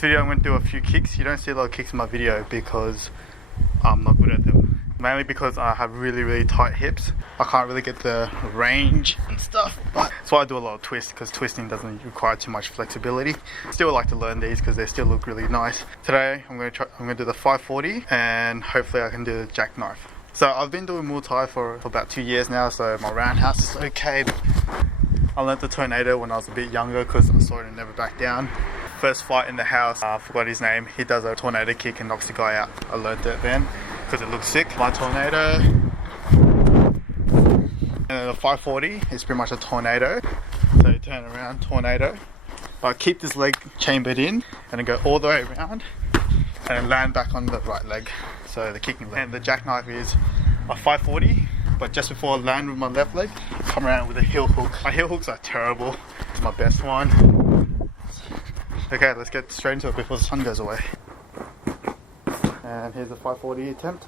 This video I'm going to do a few kicks. You don't see a lot of kicks in my video because I'm not good at them. Mainly because I have really tight hips. I can't really get the range and stuff, but that's why I do a lot of twists, because twisting doesn't require too much flexibility. Still like to learn these because they still look really nice. Today I'm going to do the 540 and hopefully I can do the jackknife. So I've been doing Muay Thai for about 2 years now, so my roundhouse is okay. I learned the tornado when I was a bit younger because I saw it and never back down. First fight in the house, I forgot his name. He does a tornado kick and knocks the guy out. I learned it then because it looks sick. My tornado. And then the 540 is pretty much a tornado. So you turn around, tornado. I keep this leg chambered in and then go all the way around and then land back on the right leg. So the kicking leg. And the jackknife is a 540, but just before I land with my left leg, come around with a heel hook. My heel hooks are terrible. It's my best one. Okay, let's get straight into it before the sun goes away. And here's the 540 attempt.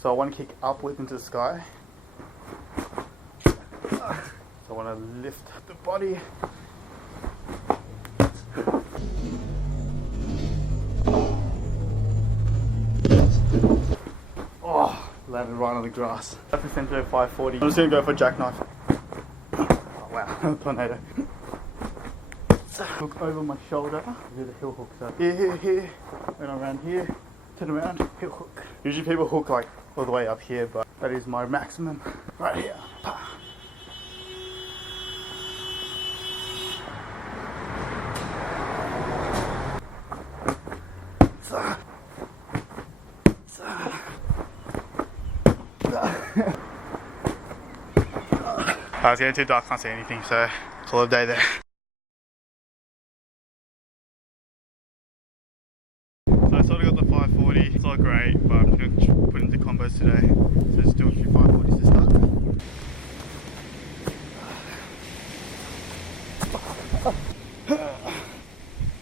So I want to kick upwards into the sky. So I want to lift the body. Oh, landed right on the grass. That's essentially a 540. I'm just going to go for jackknife. Oh wow, tornado. Hook over my shoulder, do the heel hook. So here, and around here, turn around, heel hook. Usually people hook like all the way up here, but that is my maximum right here. It's getting too dark, can't see anything, so call it a day there. So I sort of got the 540, it's not great, but I'm going to put into combos today. So just do a few 540s to start.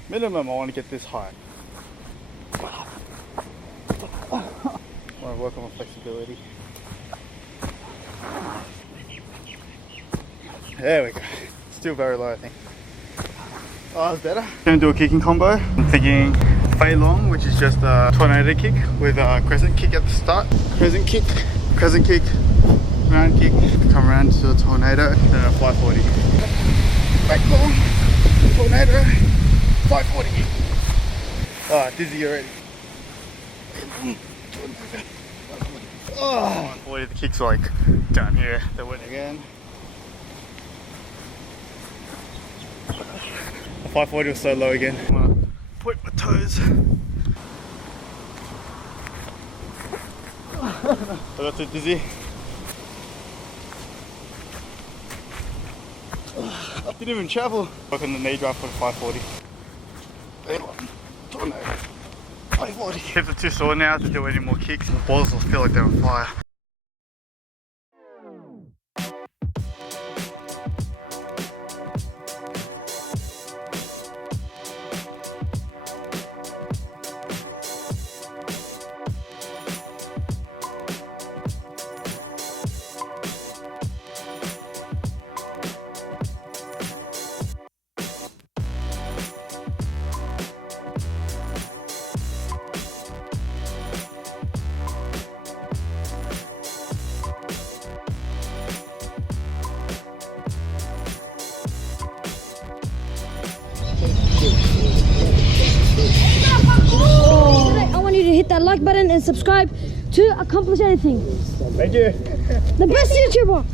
Minimum, I want to get this high. I want to work on my flexibility. There we go. Still very low, I think. Oh, that's better. Gonna do a kicking combo. I'm thinking Fei Long, which is just a tornado kick with a crescent kick at the start. Crescent kick, round kick, come around to a tornado, then a 540. Back long, tornado, 540. Oh, dizzy already. Oh, 140, the kick's like down here. They went again. The 540 was so low again. I'm gonna point my toes. I got too dizzy. I didn't even travel. Work on the knee drop for the 540. Tornado. 540. Hips are too sore now to do any more kicks. The balls will feel like they're on fire. I want you to hit that like button and subscribe to accomplish anything. Thank you. The best YouTuber.